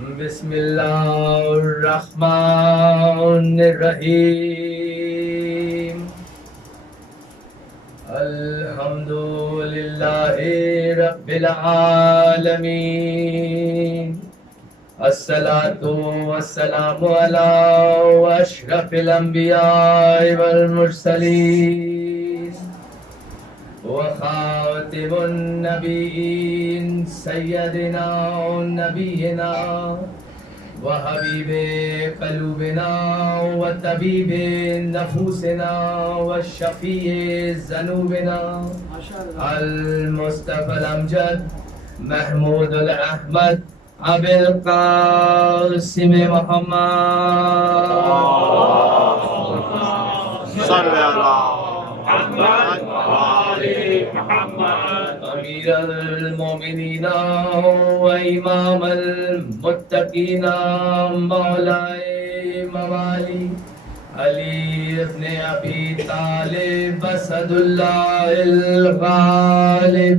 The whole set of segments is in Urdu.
بسم اللہ الرحمن الرحیم الحمد للہ رب العالمین الصلاۃ والسلام علی اشرف الانبیاء والمرسلین وخاتم النبیین سیدنا نبینا وحبیب قلوبنا وطبیب نفوسنا وشفیع ذنوبنا المصطفى الامجد محمود الاحمد ابی القاسم محمد صلی اللہ محمد امیر المومنین و امام المتقین مولائے موالی علی ابن ابی طالب اسد اللہ الغالب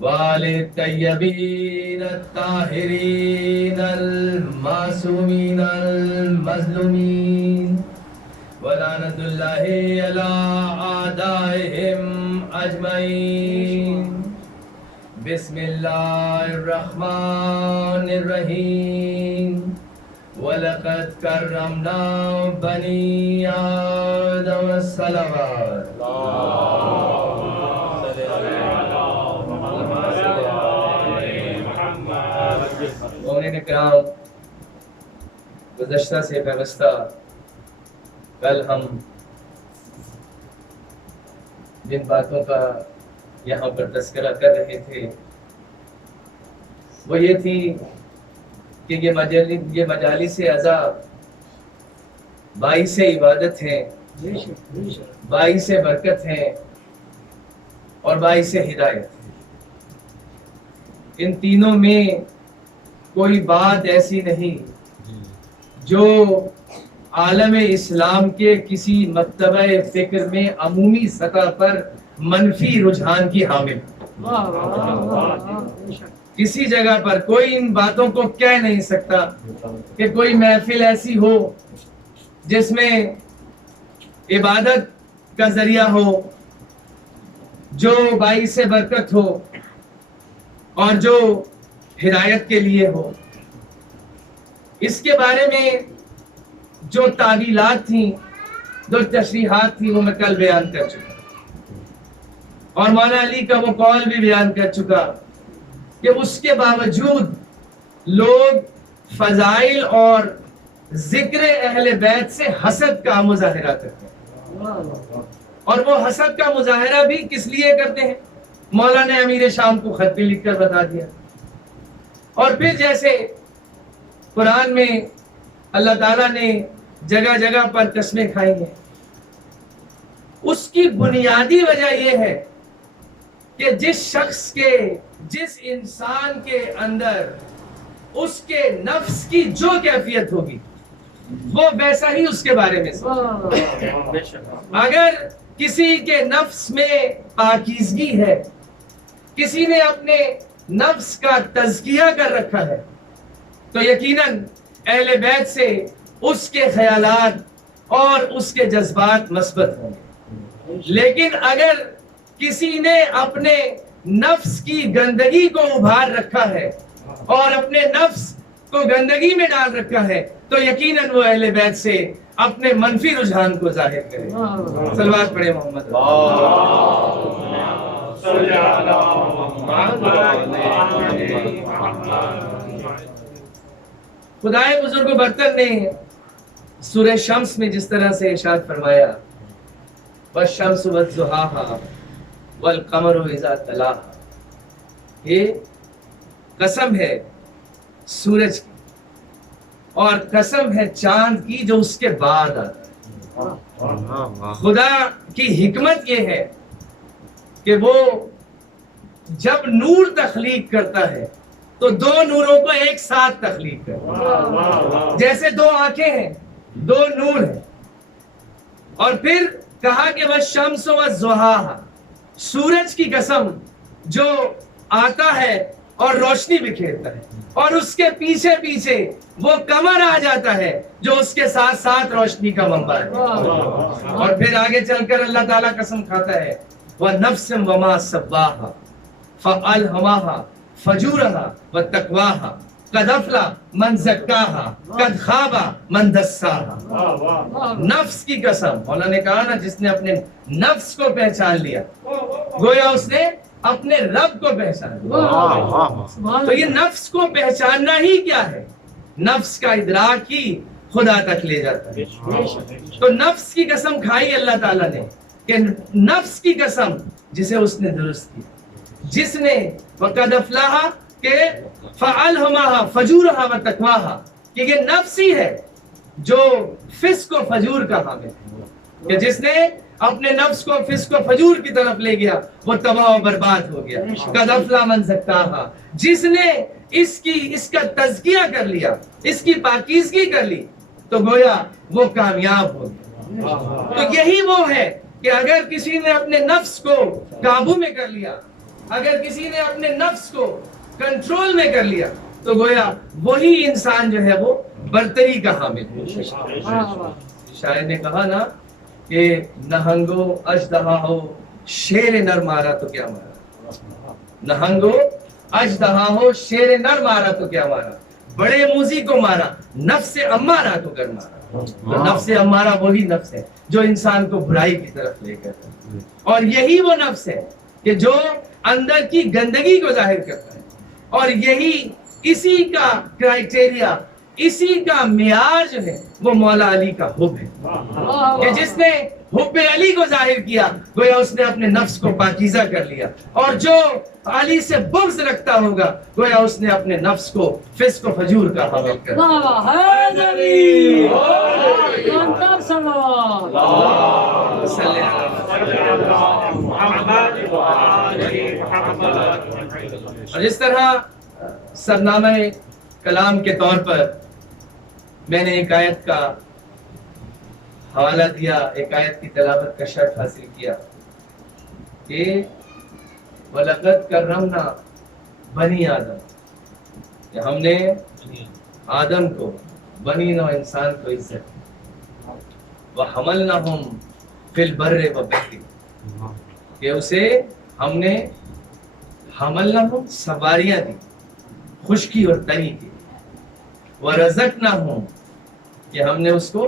والد الطیبین الطاہرین المعصومین المظلومین ولعنت اللہ علی اعدائہم اجمعین بسم اللہ الرحمن الرحیم وَلَقَدْ كَرَّمْنَا بَنِي آدَمَ الصَّلَوَاتُ مومنین کرام، گزشتہ سے پیوستہ کل ہم جن باتوں کا یہاں پر تذکرہ کر رہے تھے وہ یہ تھی کہ یہ مجالس عزا باعث عبادت ہیں، باعث برکت ہیں اور باعث ہدایت ہیں۔ ان تینوں میں کوئی بات ایسی نہیں جو عالم اسلام کے کسی مکتبہ فکر میں عمومی سطح پر منفی رجحان کی حامل۔ کسی جگہ پر کوئی ان باتوں کو کہہ نہیں سکتا کہ کوئی محفل ایسی ہو جس میں عبادت کا ذریعہ ہو، جو باعث برکت ہو اور جو ہدایت کے لیے ہو۔ اس کے بارے میں جو تعلیلات تھیں، جو تشریحات تھیں، وہ میں کل بیان کر چکا اور مولانا علی کا وہ قول بھی بیان کر چکا کہ اس کے باوجود لوگ فضائل اور ذکر اہل بیت سے حسد کا مظاہرہ کرتے ہیں، اور وہ حسد کا مظاہرہ بھی کس لیے کرتے ہیں؟ مولانا امیر شام کو خط بھی لکھ کر بتا دیا۔ اور پھر جیسے قرآن میں اللہ تعالیٰ نے جگہ جگہ پر قسمیں کھائی ہیں، اس کی بنیادی وجہ یہ ہے کہ جس شخص کے، جس انسان کے اندر اس کے نفس کی جو کیفیت ہوگی وہ ویسا ہی اس کے بارے میں اگر کسی کے نفس میں پاکیزگی ہے، کسی نے اپنے نفس کا تزکیہ کر رکھا ہے، تو یقیناً اہل بیت سے اس کے خیالات اور اس کے جذبات مثبت ہوں گے۔ لیکن اگر کسی نے اپنے نفس کی گندگی کو ابھار رکھا ہے اور اپنے نفس کو گندگی میں ڈال رکھا ہے، تو یقیناً وہ اہل بیت سے اپنے منفی رجحان کو ظاہر کرے۔ صلوات پڑھے محمد۔ خدائے بزرگ و برتر نے سورہ شمس میں جس طرح سے ارشاد فرمایا وَالشَّمْسُ وَالضُّحَاهَا وَالْقَمَرُ إِذَا تَلَاهَا، یہ قسم ہے سورج کی اور قسم ہے چاند کی جو اس کے بعد آتا ہے۔ خدا کی حکمت یہ ہے کہ وہ جب نور تخلیق کرتا ہے تو دو نوروں کو ایک ساتھ تخلیق کرتا ہے، جیسے دو آنکھیں ہیں، دو نور ہیں۔ اور پھر کہا کہ وَالشَّمْسُ وَالضُّحَاهَا، سورج کی قسم جو آتا ہے اور روشنی بکھیرتا ہے۔ اور اس کے پیچھے پیچھے وہ قمر آ جاتا ہے جو اس کے ساتھ ساتھ روشنی کا منبع ہے. اور پھر آگے چل کر اللہ تعالیٰ قسم کھاتا ہے وَنَفْسٍ وَمَا سَوَّاهَا فَأَلْهَمَاهَا فَجُورَهَا وَتَقْوَاهَا قَدْ أَفْلَحَ مَنْ زَكَّاهَا قَدْ خَابَ مَنْ دَسَّاهَا. نفس کی قسم. مولا نے کہا نا جس نے اپنے نفس کو پہچان لیا گویا اس نے اپنے رب کو پہچان لیا. تو یہ نفس کو پہچاننا ہی کیا ہے؟ نفس کا ادراک ہی خدا تک لے جاتا ہے. تو نفس کی قسم کھائی اللہ تعالیٰ نے کہ نفس کی قسم جسے اس نے درست کی, جس نے وَقَدْ أَفْلَحَ کہ فَأَلْهَمَاهَا فَجُورَهَا وَتَقْوَاهَا کہ یہ نفس ہی ہے جو فسق و فجور کا حامل ہے, کہ جس نے اپنے نفس کو فسق و فجور کی طرف لے گیا وہ تباہ و برباد ہو گیا. قَدْ أَفْلَحَ مَنْ زَكَّاهَا جس نے اس کا تزکیہ کر لیا, اس کی پاکیزگی کر لی تو گویا وہ کامیاب ہو گیا. تو یہی وہ ہے کہ اگر کسی نے اپنے نفس کو قابو میں کر لیا, اگر کسی نے اپنے نفس کو کنٹرول میں کر لیا تو گویا وہی انسان جو ہے وہ برتری کا حامل ہے. شاعر نے کہا نا کہ نہنگو اژدہا ہو شیر نر مارا تو کیا مارا, نہنگو اژدہا ہو شیر نر مارا تو کیا مارا, بڑے موذی کو مارا نفس امارہ کو کر مارا. تو نفس امارہ وہی نفس ہے جو انسان کو برائی کی طرف لے کر, اور یہی وہ نفس ہے کہ جو اندر کی گندگی کو ظاہر کرتا ہے, اور یہی اسی کا کرائٹیریا, اسی کا معیار جو ہے وہ مولا علی کا حب ہے, کہ جس نے حب علی کو ظاہر کیا گویا اس نے اپنے نفس کو پاکیزہ کر لیا, اور جو علی سے بغض رکھتا ہوگا گویا اس نے اپنے نفس کو فسق و فجور کا حامل کر اور اس طرح سرنامہ کلام کے طور پر میں نے ایک آیت کا حوالہ دیا, ایک آیت کی تلاوت کا شرف حاصل کیا کہ وَلَقَدْ كَرَّمْنَا بَنِي آدم, کہ ہم نے آدم کو, بنی نو انسان کو عزت, وَحَمَلْنَهُمْ فِي الْبَرِّ وَالْبَحْرِ کہ اسے ہم نے حملناہم سواریاں دی خشکی اور تری کی, وَرَزَقْنَاهُمْ کہ ہم نے اس کو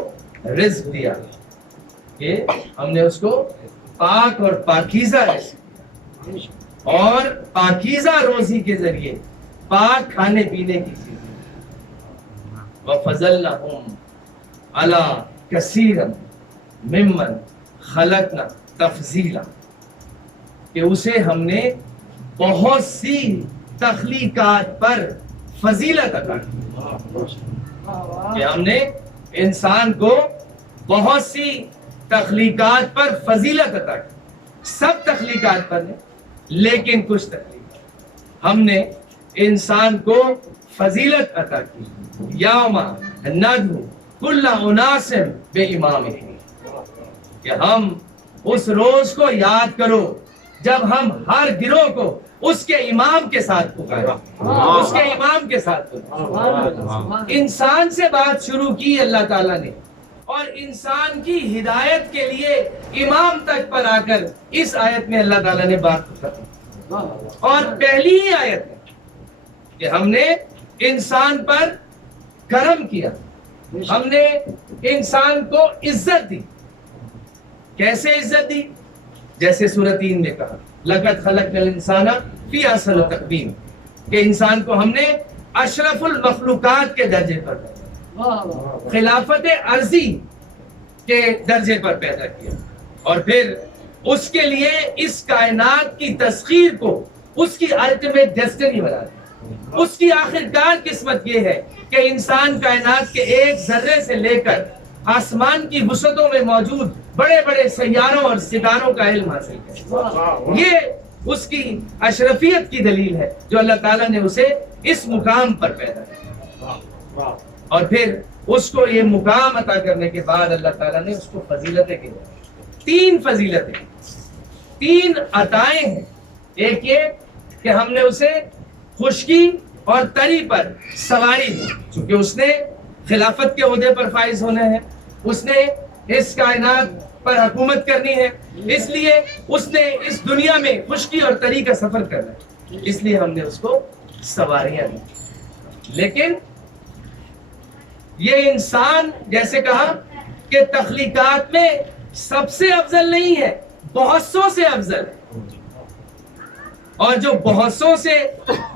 رزق دیا, کہ ہم نے اس کو پاک اور پاکیزہ رزق دیا, اور پاکیزہ روزی کے ذریعے پاک کھانے پینے کی چیزیں, وَفَضَلْنَاهُمْ عَلَىٰ كَثِيرٍ مِّمَّنْ خَلَقْنَا تَفْضِيلًا کہ اسے ہم نے بہت سی تخلیقات پر فضیلت عطا کی, کہ ہم نے انسان کو بہت سی تخلیقات پر فضیلت عطا کی, سب تخلیقات پر نہیں لیکن کچھ تخلیقات ہم نے انسان کو فضیلت عطا کی. یوم ندعو کل اناس بامامہم کہ ہم اس روز کو یاد کرو جب ہم ہر گروہ کو اس کے امام کے ساتھ پکاریں, اس کے امام کے ساتھ پکاریں. انسان سے بات شروع کی اللہ تعالیٰ نے, اور انسان کی ہدایت کے لیے امام تک پر آ کر اس آیت میں اللہ تعالیٰ نے بات ختم. اور پہلی ہی آیت ہے کہ ہم نے انسان پر کرم کیا, ہم نے انسان کو عزت دی. کیسے عزت دی؟ جیسے سورۃ 3 میں کہا لَقَدْ خَلَقْنَا الْإِنسَانَ فِي أَحْسَنِ تَقْوِيمٍ کہ انسان کو ہم نے اشرف المخلوقات کے درجے پر خلافت عرضی کے درجے پر پیدا کیا, اور پھر اس کے لیے اس کائنات کی تسخیر کو اس کی الٹیمیٹ ڈیسٹنی بنا دی. اس کی آخرکار قسمت یہ ہے کہ انسان کائنات کے ایک ذرے سے لے کر آسمان کی وسعتوں میں موجود بڑے بڑے سیاروں اور ستاروں کا علم حاصل کرے. یہ اس کی اشرفیت کی دلیل ہے جو اللہ تعالیٰ نے اسے اس مقام پر پیدا کیا, اور پھر اس کو یہ مقام عطا کرنے کے بعد اللہ تعالیٰ نے اس کو فضیلتیں کی. 3 فضیلتیں, 3 عطائیں ہیں. ایک یہ کہ ہم نے اسے خشکی اور تری پر سواری ہو. چونکہ اس نے خلافت کے عہدے پر فائز ہونا ہے, اس نے اس کائنات پر حکومت کرنی ہے, اس لیے اس نے اس دنیا میں خشکی اور تری کا سفر کرنا ہے, اس لیے ہم نے اس کو سواریاں دی. لیکن یہ انسان جیسے کہا کہ تخلیقات میں سب سے افضل نہیں ہے, بہت سو سے افضل ہے. اور جو بہت سو سے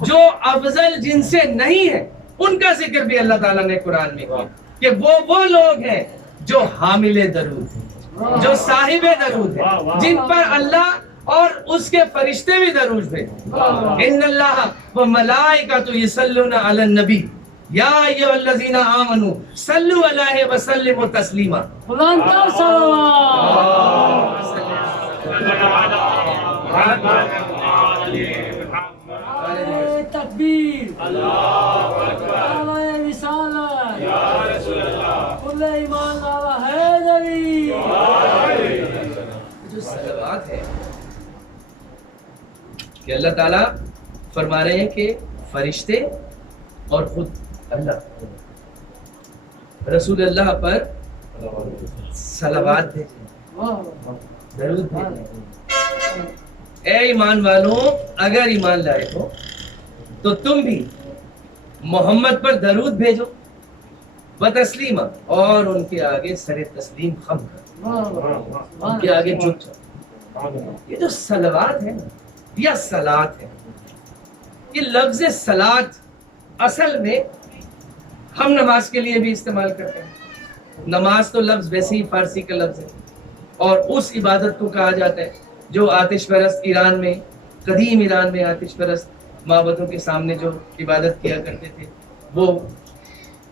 جو افضل جن سے نہیں ہے ان کا ذکر بھی اللہ تعالیٰ نے قرآن میں کیا کہ وہ لوگ ہیں جو حامل درود ہیں, جو صاحب درود ہیں, جن پر اللہ اور اس کے فرشتے بھی درود بھیجتے ہیں. ان اللہ و ملائکۃ یصلون علی النبی یا ایھا الذین آمنوا صلوا علیہ وسلموا تسلیما. تکبیر, اللہ اکبر, رسالت یا رسول اللہ, کل ایمان لالا حیدری. جو صلوات ہے کہ اللہ تعالیٰ فرما رہے ہیں کہ فرشتے اور خود اللہ رسول اللہ پر صلوات بھیجیں, درود بھیجیں. اے ایمان والوں, اگر ایمان لائے ہو تو تم بھی محمد پر درود بھیجو و تسلیمہ, اور ان کے آگے سر تسلیم خم کر, ان کے آگے جھک جاؤ. یہ جو صلوات ہے یا صلات ہے, یہ لفظ صلات اصل میں ہم نماز کے لیے بھی استعمال کرتے ہیں. نماز تو لفظ ویسے ہی فارسی کا لفظ ہے, اور اس عبادت کو کہا جاتا ہے جو آتش پرست ایران میں, قدیم ایران میں آتش پرست معبدوں کے سامنے جو عبادت کیا کرتے تھے, وہ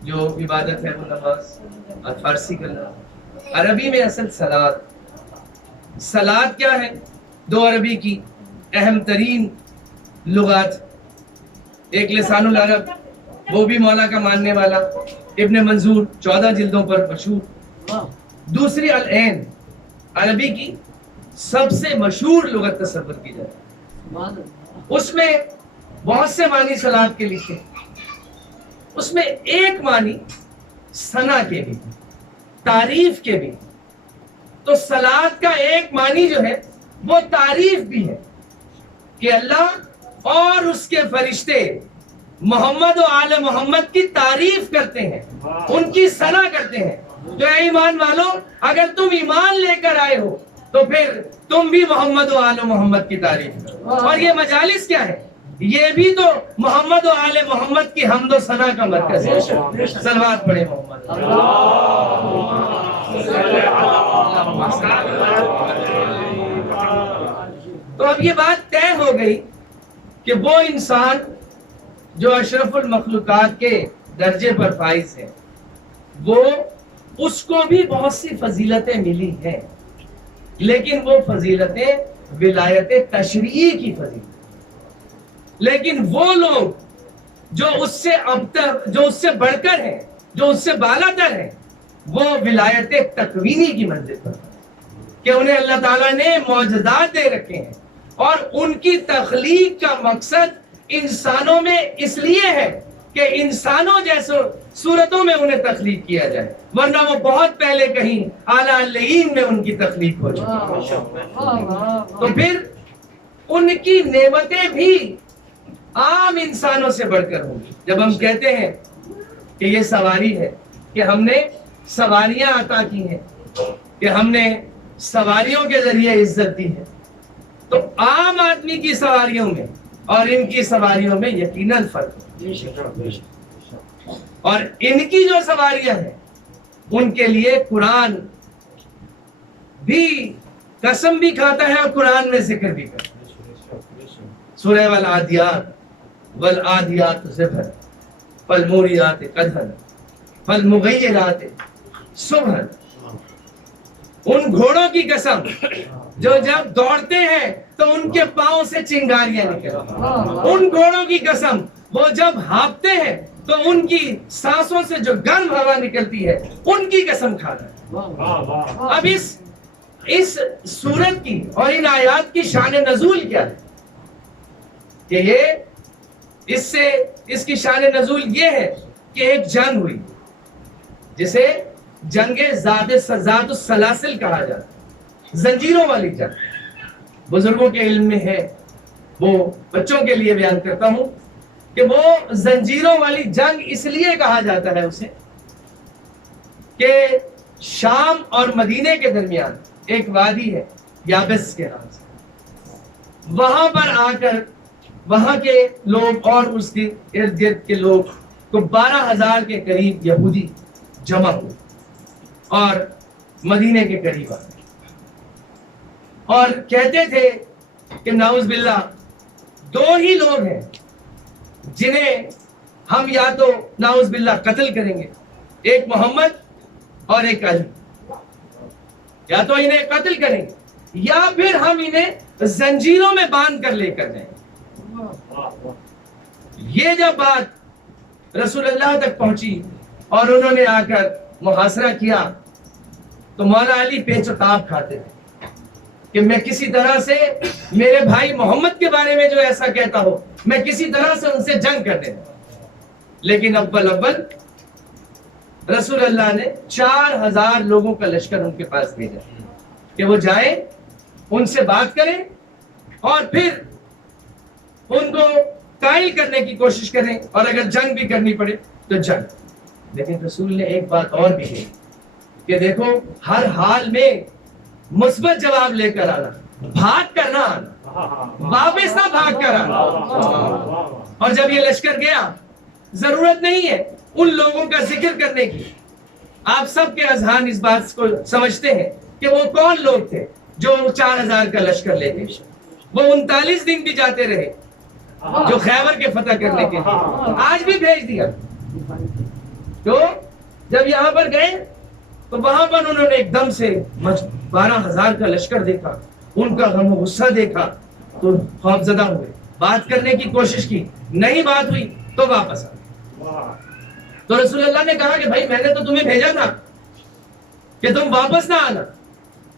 جو عبادت ہے وہ نماز, اور فارسی کا لفظ. عربی میں اصل صلات. صلات کیا ہے؟ دو عربی کی اہم ترین لغات, ایک لسان العرب, وہ بھی مولا کا ماننے والا ابن منظور 14 جلدوں پر مشہور. دوسری العین, عربی کی سب سے مشہور لغت تصور کی جائے, اس میں بہت سے معنی صلات کے لکھے. اس میں ایک معنی ثنا کے بھی, تعریف کے بھی. تو صلات کا ایک معنی جو ہے وہ تعریف بھی ہے کہ اللہ اور اس کے فرشتے محمد و آل محمد کی تعریف کرتے ہیں, ان کی ثنا کرتے ہیں. تو اے ایمان والو, اگر تم ایمان لے کر آئے ہو تو پھر تم بھی محمد و آل محمد کی تعریف کرو. اور یہ مجالس کیا ہے؟ یہ بھی تو محمد و آل محمد کی حمد و ثنا کا مرکز ہے. صلوات پڑھے محمد. تو اب یہ بات طے ہو گئی کہ وہ انسان جو اشرف المخلوقات کے درجے پر فائز ہے, وہ اس کو بھی بہت سی فضیلتیں ملی ہیں, لیکن وہ فضیلتیں ولایت تشریعی کی فضیلت. لیکن وہ لوگ جو اس سے ابتر, جو اس سے بڑھ کر ہیں, جو اس سے بالا تر ہیں, وہ ولایت تکوینی کی منزل پر کہ انہیں اللہ تعالیٰ نے معجزات دے رکھے ہیں, اور ان کی تخلیق کا مقصد انسانوں میں اس لیے ہے کہ انسانوں جیسے صورتوں میں انہیں تخلیق کیا جائے, ورنہ وہ بہت پہلے کہیں اعلیٰ العین میں ان کی تخلیق ہو جائے. تو پھر ان کی نعمتیں بھی عام انسانوں سے بڑھ کر ہوں گی. جب ہم کہتے ہیں کہ یہ سواری ہے, کہ ہم نے سواریاں عطا کی ہیں, کہ ہم نے سواریوں کے ذریعے عزت دی ہے, تو عام آدمی کی سواریوں میں اور ان کی سواریوں میں یقیناً فرق ہے. اور ان کی جو سواریاں ہیں ان کے لیے قرآن بھی قسم بھی کھاتا ہے اور قرآن میں ذکر بھی کرتا ہے. سورہ والعادیات والعادیات ضبحا فالموریات قدحا فالمغیرات صبحا. ان گھوڑوں کی قسم جو جب دوڑتے ہیں تو ان کے پاؤں سے چنگاریاں نکلتی ہیں. ان گھوڑوں کی قسم وہ جب ہانپتے ہیں تو ان کی سانسوں سے جو گرم ہوا نکلتی ہے ان کی قسم کھانا ہے. اب اس سورت کی اور ان آیات کی شان نزول کیا ہے کہ یہ اس سے اس کی شان نزول یہ ہے کہ ایک جنگ ہوئی جسے جنگ ذات السلاسل کہا جاتا ہے، زنجیروں والی جنگ۔ بزرگوں کے علم میں ہے، وہ بچوں کے لیے بیان کرتا ہوں کہ وہ زنجیروں والی جنگ اس لیے کہا جاتا ہے اسے کہ شام اور مدینے کے درمیان ایک وادی ہے یابس کے نام سے، وہاں پر آ کر وہاں کے لوگ اور اس کے ارد گرد کے لوگ کو 12,000 کے قریب یہودی جمع ہوئے اور مدینے کے قریب آ گئے اور کہتے تھے کہ نعوذ باللہ 2 ہی لوگ ہیں جنہیں ہم یا تو نعوذ باللہ قتل کریں گے، ایک محمد اور ایک علی، یا تو انہیں قتل کریں گے یا پھر ہم انہیں زنجیروں میں باندھ کر لے کر جائیں گے۔ یہ جب بات رسول اللہ تک پہنچی اور انہوں نے آ کر محاصرہ کیا تو مولا علی پیچ و تاب کھاتے تھے کہ میں کسی طرح سے میرے بھائی محمد کے بارے میں جو ایسا کہتا ہو میں کسی طرح سے ان سے جنگ کر دوں، لیکن اول رسول اللہ نے 4,000 لوگوں کا لشکر ان کے پاس بھیجا کہ وہ جائیں ان سے بات کریں اور پھر ان کو قائل کرنے کی کوشش کریں اور اگر جنگ بھی کرنی پڑے تو جنگ۔ لیکن رسول نے ایک بات اور بھی کہی کہ دیکھو ہر حال میں مثبت جواب لے کر آنا، بھاگ کر نہ آنا، واپس نہ بھاگ کر آنا۔ اور جب یہ لشکر گیا، ضرورت نہیں ہے ان لوگوں کا ذکر کرنے کی، آپ سب کے اذہان اس بات کو سمجھتے ہیں کہ وہ کون لوگ تھے جو 4,000 کا لشکر لے گئے۔ وہ 39 دن بھی جاتے رہے جو خیبر کے فتح کرنے کے لیے، آج بھی بھیج دیا۔ تو جب یہاں پر گئے تو وہاں پر انہوں نے ایک دم سے 12,000 کا لشکر دیکھا، ان کا غم و غصہ دیکھا تو خوفزدہ ہوئے، بات کرنے کی کوشش کی، نہیں بات ہوئی تو واپس آ گئے۔ تو رسول اللہ نے کہا کہ بھائی میں نے تو تمہیں بھیجا تھا کہ تم واپس نہ آنا،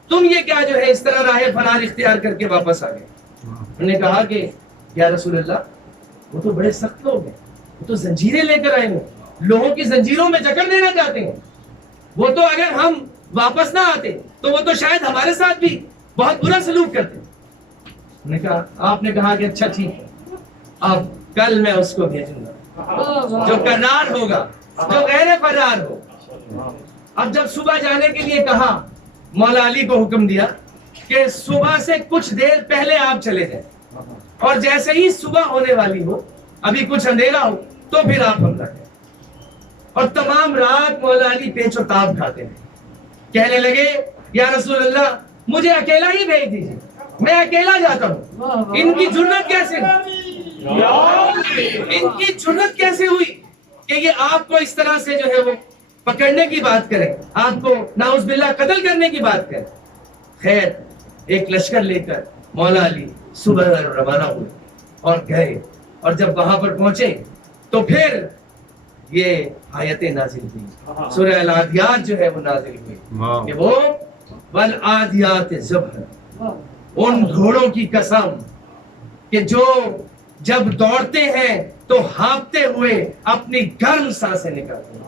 تم یہ کیا جو ہے اس طرح راہ فرار اختیار کر کے واپس آ گئے۔ انہوں نے کہا کہ یا رسول اللہ وہ تو بڑے سخت لوگ ہیں، وہ تو زنجیریں لے کر آئے ہیں، لوگوں کی زنجیروں میں جکڑ دینا چاہتے ہیں، وہ تو اگر ہم واپس نہ آتے تو وہ تو شاید ہمارے ساتھ بھی بہت برا سلوک کرتے۔ انہوں نے کہا، آپ نے کہا کہ اچھا ٹھیک ہے، اب کل میں اس کو بھیجوں گا جو کرار ہوگا، جو غیر فرار ہو۔ اب جب صبح جانے کے لیے کہا، مولا علی کو حکم دیا کہ صبح سے کچھ دیر پہلے آپ چلے جائیں اور جیسے ہی صبح ہونے والی ہو، ابھی کچھ اندھیرا ہو تو پھر آپ حملہ کریں۔ اور تمام رات مولا علی پیچ و تاب کھاتے ہیں، کہنے لگے یا رسول اللہ مجھے اکیلا ہی بھیج دیجیے، میں اکیلا جاتا ہوں۔ ان کی جرت کیسے ہوئی کہ یہ آپ کو اس طرح سے جو ہے وہ پکڑنے کی بات کریں، آپ کو نعوذ باللہ قتل کرنے کی بات کریں۔ خیر ایک لشکر لے کر مولا علی صبح روانہ ہوئے اور گئے، اور جب وہاں پر پہنچے تو پھر یہ آیتیں نازل ہوئی، سورہ العادیات جو ہے وہ نازل ہوئی کہ وہ والعادیات ضبحا، ان گھوڑوں کی قسم کہ جو جب دوڑتے ہیں تو ہانپتے ہوئے اپنی گرم سانسیں نکالتے ہیں۔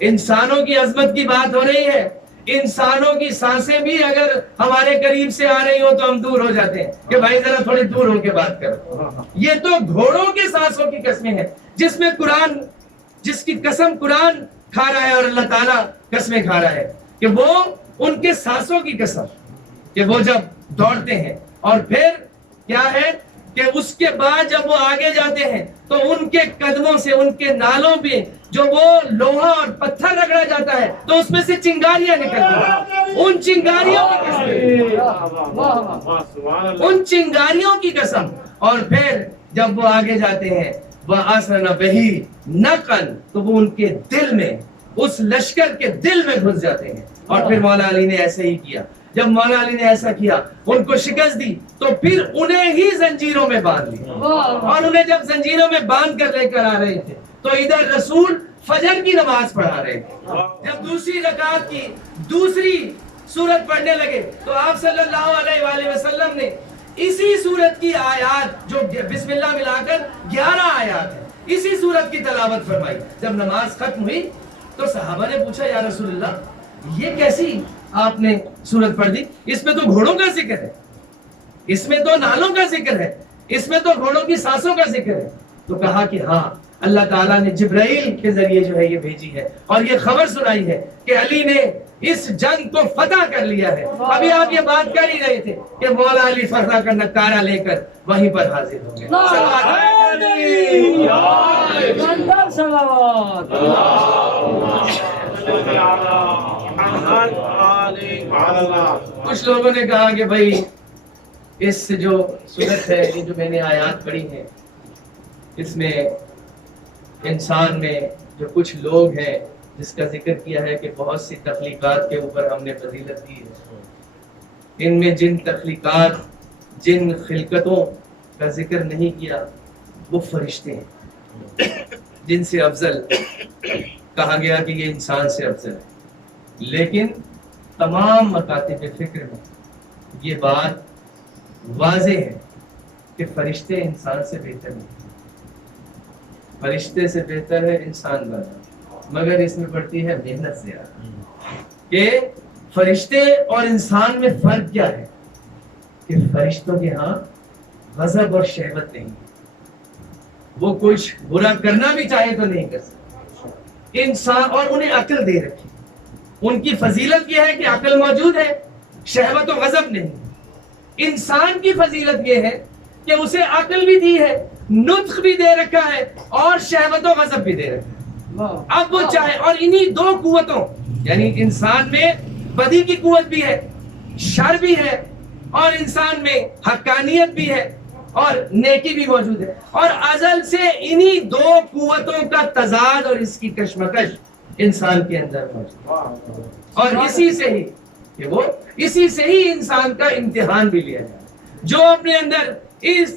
انسانوں کی عظمت کی بات ہو رہی ہے، انسانوں کی سانسیں بھی اگر ہمارے قریب سے آ رہی ہو تو ہم دور ہو جاتے ہیں کہ بھائی ذرا تھوڑی دور ہو کے بات کرو۔ یہ تو گھوڑوں کے سانسوں کی قسمیں ہیں جس میں قرآن، جس کی قسم قرآن کھا رہا ہے اور اللہ تعالیٰ قسمیں کھا رہا ہے کہ وہ ان کے سانسوں کی قسم کہ وہ جب دوڑتے ہیں اور پھر کیا ہے کہ اس کے بعد جب وہ آگے جاتے ہیں تو ان کے قدموں سے، ان کے نالوں پہ جو وہ لوہا اور پتھر رگڑا جاتا ہے تو اس میں سے چنگاریاں نکلتی ہیں، ان چنگاریوں کی قسم، ان چنگاریوں کی قسم۔ اور پھر جب وہ آگے جاتے ہیں وَأَسْرَنَ بِهِ نَقًا، تو وہ ان کے دل میں، اس لشکر کے دل میں گھس جاتے ہیں۔ اور پھر مولا علی نے ایسے ہی کیا، جب مولا علی نے ایسا کیا ان کو شکست دی تو پھر انہیں ہی زنجیروں میں باندھ لیا، اور انہیں جب زنجیروں میں باندھ کر لے کر آ رہے تھے تو ادھر رسول فجر کی نماز پڑھا رہے تھے۔ جب دوسری رکعت کی دوسری سورت پڑھنے لگے تو آپ صلی اللہ علیہ وآلہ وسلم نے اسی سورت کی آیات جو بسم اللہ ملا کر 11 آیات ہیں، اسی سورت کی تلاوت فرمائی. جب نماز ختم ہوئی تو صحابہ نے پوچھا یا رسول اللہ یہ کیسی آپ نے سورت پڑھ دی؟ اس میں تو گھوڑوں کا ذکر ہے، اس میں تو نالوں کا ذکر ہے، اس میں تو گھوڑوں کی سانسوں کا ذکر ہے. تو کہا کہ ہاں اللہ تعالیٰ نے جبرائیل کے ذریعے جو ہے یہ بھیجی ہے اور یہ خبر سنائی ہے کہ علی نے اس جنگ کو فتح کر لیا ہے. ابھی آپ یہ بات کر ہی رہے تھے کہ مولا علی فرح کا نکارہ لے کر وہیں پر حاضر ہوں گے. گندر صلوات. کچھ لوگوں نے کہا کہ بھائی اس جو سورت ہے یہ جو میں نے آیات پڑھی ہیں اس میں انسان میں جو کچھ لوگ ہیں جس کا ذکر کیا ہے کہ بہت سی تخلیقات کے اوپر ہم نے فضیلت دی ہے، ان میں جن تخلیقات جن خلقتوں کا ذکر نہیں کیا وہ فرشتے ہیں جن سے افضل کہا گیا کہ یہ انسان سے افضل ہے. لیکن تمام مکاتب فکر میں یہ بات واضح ہے کہ فرشتے انسان سے بہتر نہیں، فرشتے سے بہتر ہے انسان بنا، مگر اس میں پڑتی ہے محنت زیادہ. کہ فرشتے اور انسان میں فرق کیا ہے کہ فرشتوں کے ہاں غضب اور شہوت نہیں، وہ کچھ برا کرنا بھی چاہے تو نہیں کر سکتے. انسان اور انہیں عقل دے رکھی، ان کی فضیلت یہ ہے کہ عقل موجود ہے، شہوت و غضب نہیں. انسان کی فضیلت یہ ہے کہ اسے عقل بھی دی ہے، نطق بھی دے رکھا ہے اور شہوت و غضب بھی دے رکھا ہے. اب وہ چاہے، اور انہی دو قوتوں یعنی انسان میں بدی کی قوت بھی ہے، شر بھی ہے، اور انسان میں حقانیت بھی ہے اور نیکی بھی موجود ہے. اور ازل سے انہی دو قوتوں کا تضاد اور اس کی کشمکش انسان کے اندر موجود ہے. اور اسی سے ہی انسان کا امتحان بھی لیا جائے. جو اپنے اندر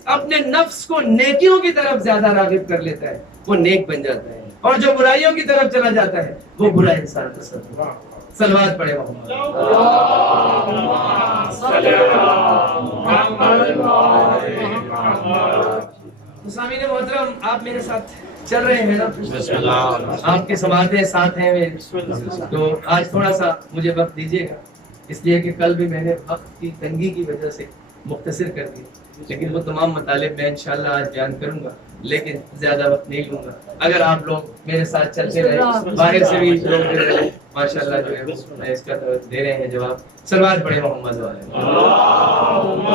اپنے نفس کو نیکیوں کی طرف زیادہ راغب کر لیتا ہے وہ نیک بن جاتا ہے، اور جو برائیوں کی طرف چلا جاتا ہے وہ برا انسان تصور. صلوات پڑھے محمد. سامعین محترم، آپ میرے ساتھ چل رہے ہیں نا، آپ کے سماعتیں ساتھ ہیں میرے، تو آج تھوڑا سا مجھے وقت دیجیے گا، اس لیے کہ کل بھی میں نے وقت کی تنگی کی وجہ سے مختصر کر دی، لیکن وہ تمام مطالب میں انشاءاللہ آج بیان کروں گا، لیکن زیادہ وقت نہیں لوں گا. اگر آپ لوگ میرے ساتھ چلتے رہے، باہر سے بھی لوگ ماشاءاللہ جو ہے میں اس کا دے رہے ہیں جواب. صلوات پڑھے محمد والے. اللہم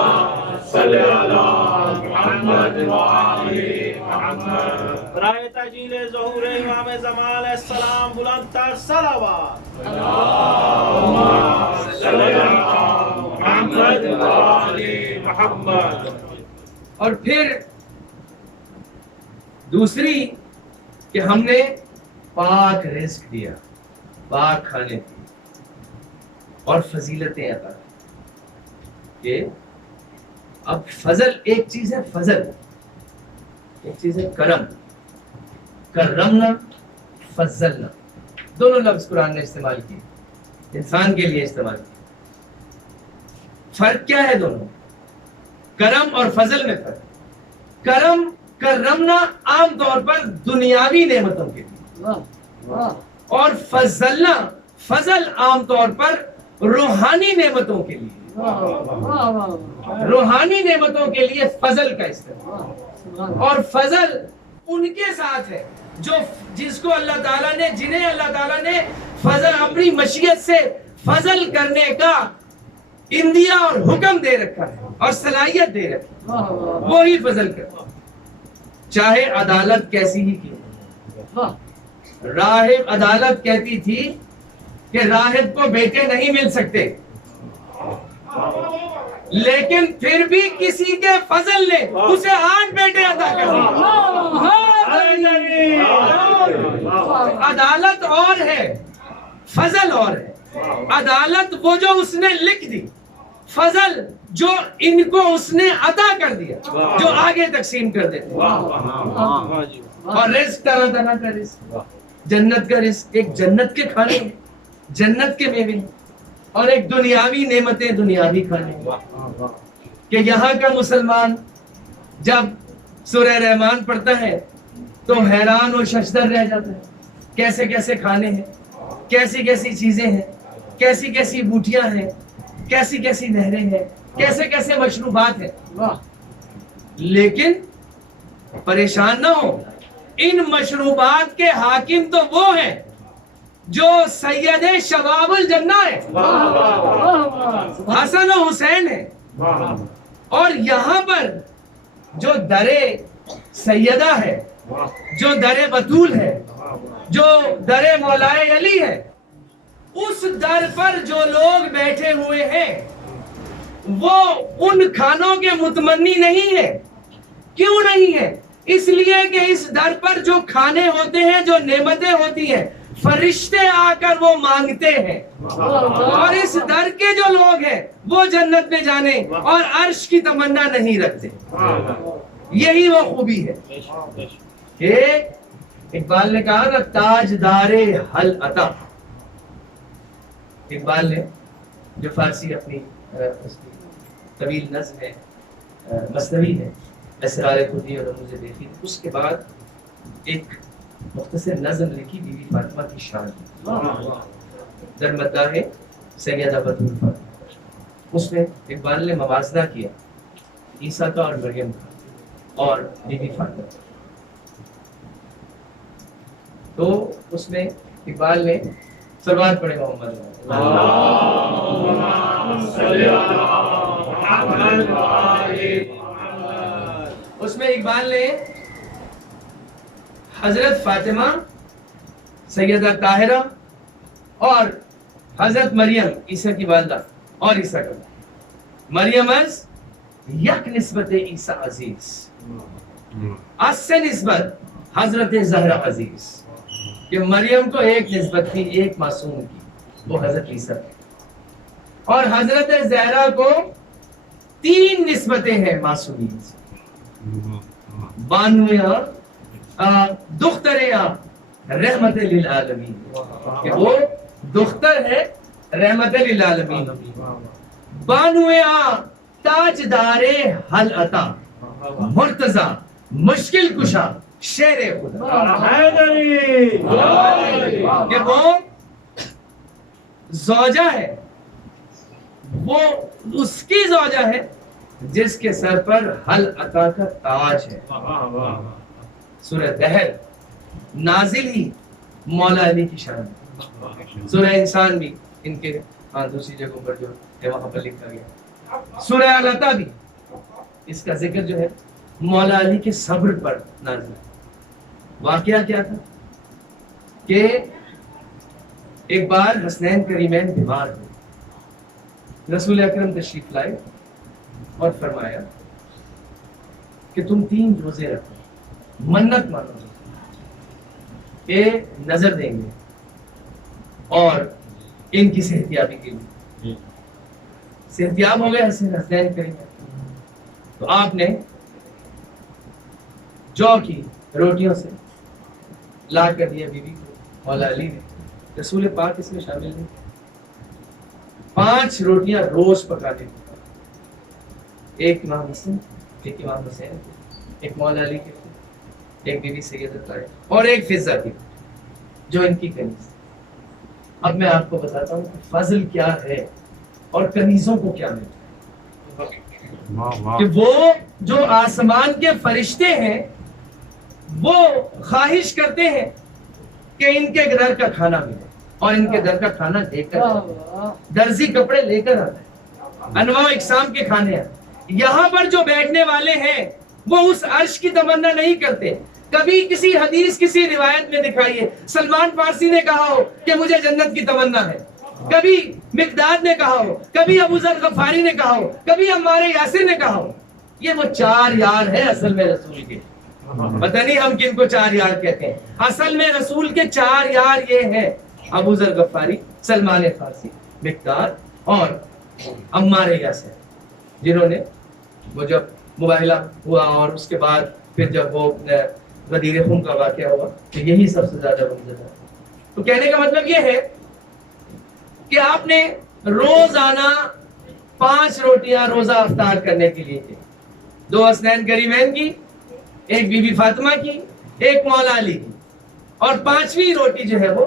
صلی علی محمد وعلی محمد. برائے تجلیل ظہور امام زمان السلام بلند تر صلوات. اللہم صلی علی محمد وعلی محمد. اور پھر دوسری کہ ہم نے پاک رزق دیا، پاک کھانے دیے اور فضیلتیں عطا کہ اب فضل ایک چیز ہے، فضل ایک چیز ہے کرم. کرمنا فضلنا، دونوں لفظ قرآن نے استعمال کیے، انسان کے لیے استعمال کیے. فرق کیا ہے دونوں؟ کرم اور فضل میں فرق. کرمنا عام طور پر دنیاوی نعمتوں کے لیے، اور فضل عام طور پر روحانی نعمتوں کے لیے. روحانی نعمتوں کے لیے فضل کا استعمال. اور فضل ان کے ساتھ ہے جس کو اللہ تعالیٰ نے، جنہیں اللہ تعالیٰ نے فضل اپنی مشیت سے فضل کرنے کا اندیا اور حکم دے رکھا ہے اور صلاحیت دے رکھی ہے، وہی فضل کرتا. چاہے عدالت کیسی ہی کی، راہب عدالت کہتی تھی کہ راہب کو بیٹے نہیں مل سکتے، لیکن پھر بھی کسی کے فضل نے اسے 8 بیٹے عطا کر دیے. عدالت اور ہے، فضل اور ہے. عدالت وہ جو اس نے لکھ دی، فضل جو ان کو اس نے عطا کر دیا، جو آگے تقسیم کر دیتے. اور رزق طرح طرح کا رزق، جنت کا رزق، ایک جنت کے کھانے، جنت کے میوے، اور ایک دنیاوی نعمتیں، دنیاوی کھانے. کہ یہاں کا مسلمان جب سورہ رحمان پڑھتا ہے تو حیران و ششدر رہ جاتا ہے. کیسے کیسے کھانے ہیں, کیسی کیسی چیزیں ہیں, کیسی کیسی بوٹیاں ہیں, کیسی کیسی نہریں ہیں, کیسے کیسے مشروبات ہیں. لیکن پریشان نہ ہو, ان مشروبات کے حاکم تو وہ ہیں جو سید شباب الجنہ ہے, حسن و حسین ہے. اور یہاں پر جو در سیدہ ہے, جو در بطول ہے, جو در مولائے علی ہے, اس در پر جو لوگ بیٹھے ہوئے ہیں وہ ان کھانوں کے متمنی نہیں ہے. کیوں نہیں ہے؟ اس لیے کہ اس در پر جو کھانے ہوتے ہیں, جو نعمتیں ہوتی ہیں, فرشتے آ کر وہ مانگتے ہیں. اور اس در کے جو لوگ ہیں وہ جنت میں جانے اور عرش کی تمنا نہیں رکھتے. یہی وہ خوبی ہے کہ اقبال نے کہا نا تاجدار حل عطا. اقبال نے جو فارسی اپنی طویل نظم ہے, مثنوی ہے, اسرار خودی اور رموز دیکھی, اس کے بعد ایک مختصر نظم لکھی بی بی فاطمہ کی شان, در مداح سیدہ بطول فاطمہ. اس میں اقبال نے موازنہ کیا عیسیٰ کا اور مریم کا اور بی بی فاطمہ. تو اس میں اقبال نے صلوات پڑھے محمد, اس میں اقبال نے حضرت فاطمہ, سیدہ طاہرہ اور حضرت مریم عیسیٰ کی والدہ اور عیسیٰ کا مریم از یک نسبت عیسیٰ عزیز, اس سے نسبت حضرت زہرا عزیز, کہ مریم کو ایک نسبت تھی, ایک معصوم کی, وہ حضرت عیسیٰ کی. اور حضرت زہرا کو 3 نسبتیں ہیں معصومین سے. بانویا دختریا رحمت للعالمین, کہ وہ دختر ہے رحمت للعالمین. بانویا تاجدار حل عطا, مرتضی مشکل کشا شیر خدا, کہ وہ زوجہ ہے, وہ اس کی زوجہ ہے جس کے سر پر حل عطا کا تاج ہے. سورہ دہر نازل ہی مولا علی کی شان, سورہ انسان بھی ان کے دوسری جگہوں پر جو ہے وہاں پر لکھا گیا. سورہ علطہ بھی اس کا ذکر جو ہے مولا علی کے صبر پر نازل. واقعہ کیا تھا کہ ایک بار حسنین کریمین بیمار ہوئے, رسول اکرم تشریف لائے اور فرمایا کہ تم 3 روزے رکھو, منت مانو کہ نظر دیں گے اور ان کی صحتیابی کے لیے. صحتیاب ہو گئے حسنین کریمین, تو آپ نے جو کی روٹیوں سے لا کر دیا بیوی کو, مولا علی نے. رسول پاک اس میں شامل نہیں. 5 روٹیاں روز پکاتے, ایک امام حسن, ایک امام حسین, ایک مولا علی کے, ایک بیوی سیدہ طاہرہ اور ایک فضہ کی جو ان کی کنیز. اب میں آپ کو بتاتا ہوں کہ فضل کیا ہے اور کنیزوں کو کیا ملتا ہے. کہ وہ جو آسمان کے فرشتے ہیں وہ خواہش کرتے ہیں کہ ان کے گھر کا کھانا ملے, اور ان کے گھر کا کھانا لے کر, درزی کپڑے لے کر آتا ہے, انواع و اقسام کے کھانے ہیں. یہاں پر جو بیٹھنے والے ہیں وہ اس عرش کی تمنا نہیں کرتے. کبھی کسی حدیث کسی روایت میں دکھائیے سلمان فارسی نے کہا ہو کہ مجھے جنت کی تمنا ہے, کبھی مقداد نے کہا ہو, کبھی ابو ذر غفاری نے کہا ہو, کبھی عمار یاسر نے کہا ہو. یہ وہ 4 یار ہیں اصل میں رسول کے. پتہ نہیں ہم کن کو 4 یار کہتے ہیں, اصل میں رسول کے 4 یار یہ ہیں, ابو ذر غفاری, سلمان فارسی, مقداد اور عمار یاسر, جنہوں نے وہ جب مباہلہ ہوا اور اس کے بعد پھر جب وہ غدیر خم کا واقعہ ہوا تو یہی سب سے زیادہ رمضان ہے. تو کہنے کا مطلب یہ ہے کہ آپ نے روزانہ 5 روٹیاں روزہ افطار کرنے کے لیے تھی، 2 حسنین کریمین کی، ایک بی بی فاطمہ کی، ایک مولا علی کی، اور 5ویں روٹی جو ہے وہ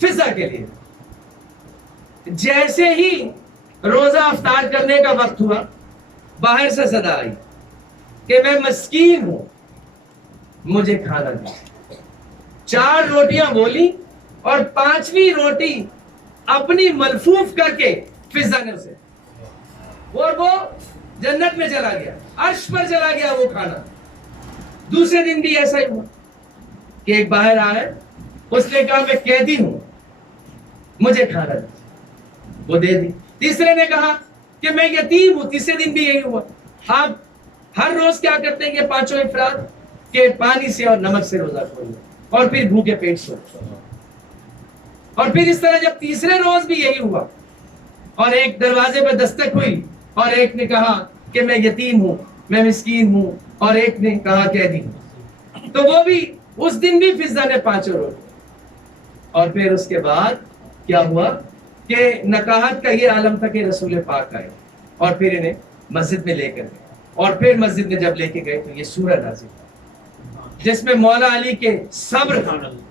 فضا کے لیے۔ جیسے ہی روزہ افطار کرنے کا وقت ہوا، باہر سے صدا آئی کہ میں مسکین ہوں، مجھے کھانا دیں۔ 4 روٹیاں بولی اور 5ویں روٹی اپنی ملفوف کر کے فضا نے اسے، اور وہ جنت میں چلا گیا، عرش پر چلا گیا وہ کھانا۔ دوسرے دن بھی ایسا ہی ہوا کہ ایک باہر آئے، اس نے کہا میں قیدی ہوں، مجھے کھانا دیں، وہ دے دی۔ تیسرے نے کہا کہ میں یتیم ہوں، تیسرے دن بھی یہی ہوا۔ آپ ہر روز کیا کرتے ہیں کہ 5 افراد کہ پانی سے اور نمک سے روزہ کھولیں اور پھر بھوکے پیٹ سوتے ہیں، اور پھر اس طرح جب تیسرے روز بھی یہی ہوا اور ایک دروازے پہ دستک ہوئی اور ایک نے کہا کہ میں یتیم ہوں، میں مسکین ہوں، اور ایک نے کہا قیدی ہوں، تو وہ بھی اس دن بھی فضا نے 5 روٹی۔ اور پھر اس کے بعد کیا ہوا کہ نکاحت کا یہ عالم تھا کہ رسول پاک آئے اور پھر انہیں مسجد میں لے کر گئے، اور پھر مسجد میں جب لے کے گئے تو یہ سورہ نازل ہوئی جس میں مولا علی کے صبر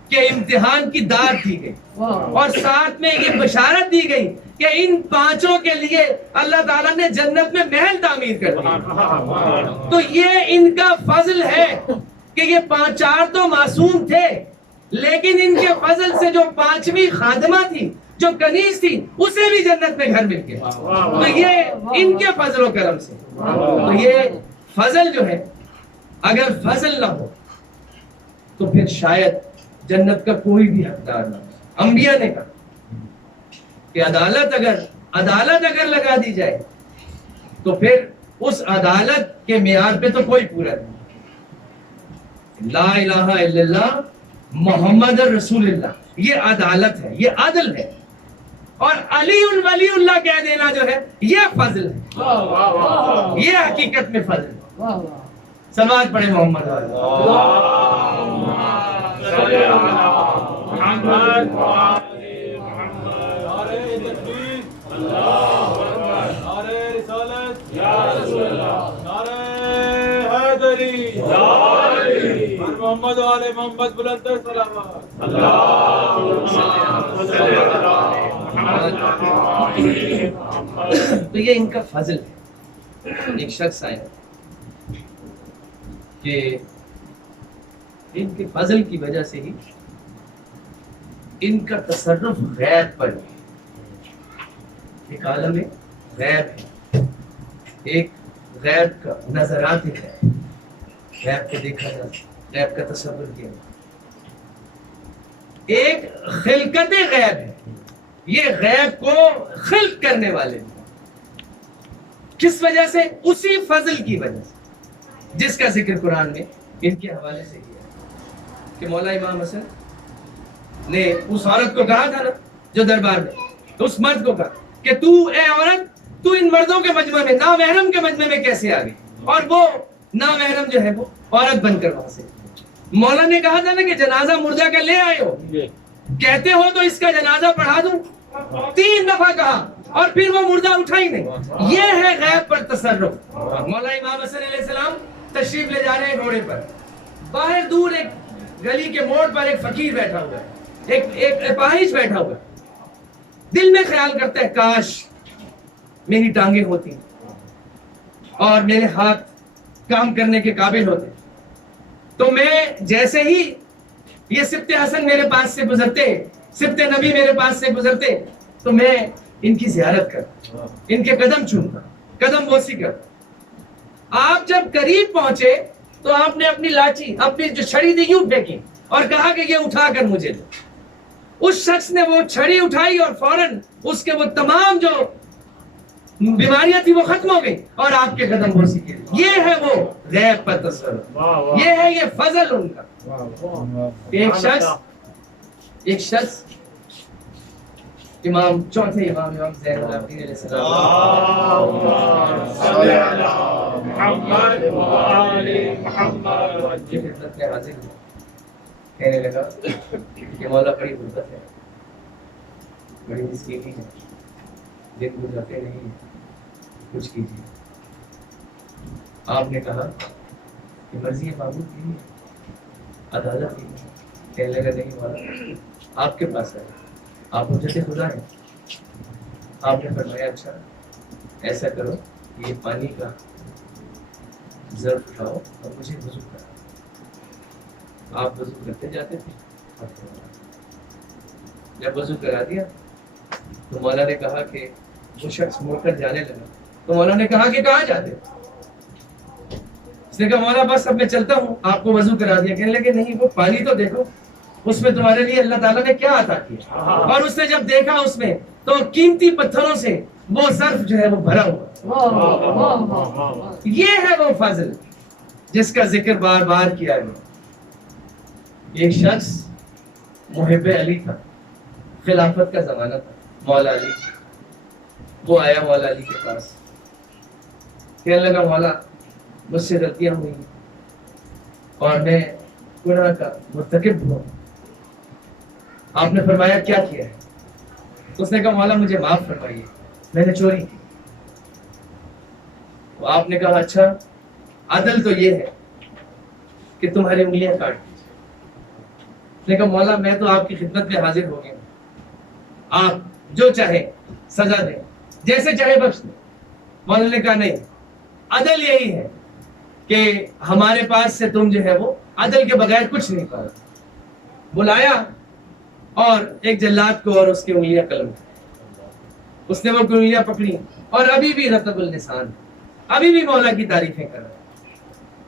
کے امتحان کی داد دی گئی، اور ساتھ میں یہ بشارت دی گئی کہ ان 5 کے لیے اللہ تعالیٰ نے جنت میں محل تعمیر کر دیا۔ تو یہ ان کا فضل ہے کہ یہ 4 تو معصوم تھے، لیکن ان کے فضل سے جو 5ویں خادمہ تھی، جو کنیز تھی، اسے بھی جنت میں گھر مل گیا۔ تو یہ ان کے فضل و کرم سے، تو یہ فضل جو ہے، اگر فضل نہ ہو تو پھر شاید جنت کا کوئی بھی حقدار نہ ہو۔ انبیاء نے کہا کہ عدالت اگر لگا دی جائے تو پھر اس عدالت کے معیار پہ تو کوئی پورا نہیں۔ لا الہ الا اللہ محمد رسول اللہ، یہ عدالت ہے، یہ عدل ہے، اور علی ولی اللہ کہہ دینا جو ہے یہ فضل ہے، یہ حقیقت میں فضل ہے۔ سماعت پڑھے محمد محمد والے محمد بلند سلامات۔ تو یہ ان کا فضل ہے۔ ایک شخص آئے کہ ان کے فضل کی وجہ سے ہی ان کا تصرف غیب پر ایک عالم غیب ہے، ایک غیب کا نظرات ہے، غیب کو دیکھا جاتا، غیب کا تصور کیا، ایک خلقت غیب ہے، یہ غیب کو خلق کرنے والے ہیں۔ کس وجہ سے؟ اسی فضل کی وجہ سے جس کا ذکر قرآن میں ان کے حوالے سے کیا کہ مولا امام حسن نے اس عورت کو کہا تھا نا جو دربار میں، اس مرد کو کہا کہ تو اے عورت، تو ان مردوں کے مجمع میں، نامحرم کے مجمع میں کیسے آ گئی؟ اور وہ نامحرم جو ہے وہ عورت بن کر وہاں سے۔ مولا نے کہا تھا نا کہ جنازہ مردہ کا لے آئے ہو، کہتے ہو تو اس کا جنازہ پڑھا دوں، 3 دفعہ کہا اور پھر وہ مردہ اٹھا ہی نہیں۔ یہ ہے غیب پر تصرف۔ مولا امام حسن علیہ السلام تشریف لے جا رہے ہیں گھوڑے پر، باہر دور ایک گلی کے موڑ پر ایک فقیر بیٹھا ہوا ہے، ایک اپاہج بیٹھا ہوا ہے، دل میں خیال کرتا ہے کاش میری ٹانگیں ہوتی اور میرے ہاتھ کام کرنے کے قابل ہوتے، تو میں جیسے ہی یہ سبط حسن میرے پاس سے گزرتے، سبط نبی میرے پاس سے گزرتے، تو میں ان کی زیارت کرتا، ان کے قدم چومتا، قدم بوسی کرتا۔ آپ جب قریب پہنچے تو آپ نے اپنی لاٹھی، اپنی جو چھڑی تھی یوں پھینکی اور کہا کہ یہ اٹھا کر مجھے دو۔ اس شخص نے وہ چھڑی اٹھائی اور فوراً اس کے وہ تمام جو بیماریاں تھی وہ ختم ہو گئی اور آپ کے قدم بوسی کے۔ یہ ہے وہ غیب پر تصرف، یہ ہے یہ فضل ان کا۔ ایک شخص امام چوتھے امام زین العابدین علیہ السلام کی خدمت میں حاضر ہوئے، کہنے لگا کہ مولا بڑی غربت ہے، بڑی مسکینی ہے، دن گزرتے نہیں ہیں، کچھ کیجیے. آپ نے کہا کہ مرضی معبود کی ہے، عدالت کی ہے. کہنے لگا نہیں مولا آپ کے پاس ہے، آپ حجت خدا ہیں. آپ نے فرمایا اچھا ایسا کرو، یہ پانی کا ظرف اٹھاؤ اور مجھے وضو کرا. آپ وضو کرتے جاتے تھے. جب وضو کرا دیا تو مولا نے کہا کہ وہ شخص مڑ کر جانے لگا. تو مولا نے کہا کہ کہاں جاتے ہو؟ اس نے کہا مولا بس اب میں چلتا ہوں، آپ کو وضو کرا دیا. کہنے لگے نہیں وہ پانی تو دیکھو، اس میں تمہارے لیے اللہ تعالیٰ نے کیا عطا کیا. اور اس نے جب دیکھا اس میں تو قیمتی پتھروں سے وہ ظرف جو ہے وہ بھرا ہوا. یہ ہے وہ فضل جس کا ذکر بار بار کیا گیا. ایک شخص محب علی تھا، خلافت کا زمانہ تھا، مولا علی. وہ آیا مولا علی کے پاس، کہنے لگا مولا مجھ سے غلطیاں ہوئی اور میں گناہ کا مرتکب ہوا. آپ نے فرمایا کیا کیا ہے؟ اس نے کہا مولا مجھے معاف فرمائیے، میں نے چوری کی. تو آپ نے کہا اچھا عدل تو یہ ہے کہ تمہاری انگلیاں کاٹ دیجیے. اس نے کہا مولا میں تو آپ کی خدمت میں حاضر ہو گیا ہوں، آپ جو چاہے سزا دیں، جیسے چاہے بخش دیں. مولا نے کہا نہیں، عدل یہی ہے کہ ہمارے پاس سے تم جو ہے وہ عدل کے بغیر کچھ نہیں پاؤ. بلایا اور ایک جلاد کو اور اس کی انگلیاں قلم کی. اس نے وہ انگلیاں پکڑی اور ابھی بھی رطب اللسان، ابھی بھی مولا کی تعریفیں کر رہا ہے.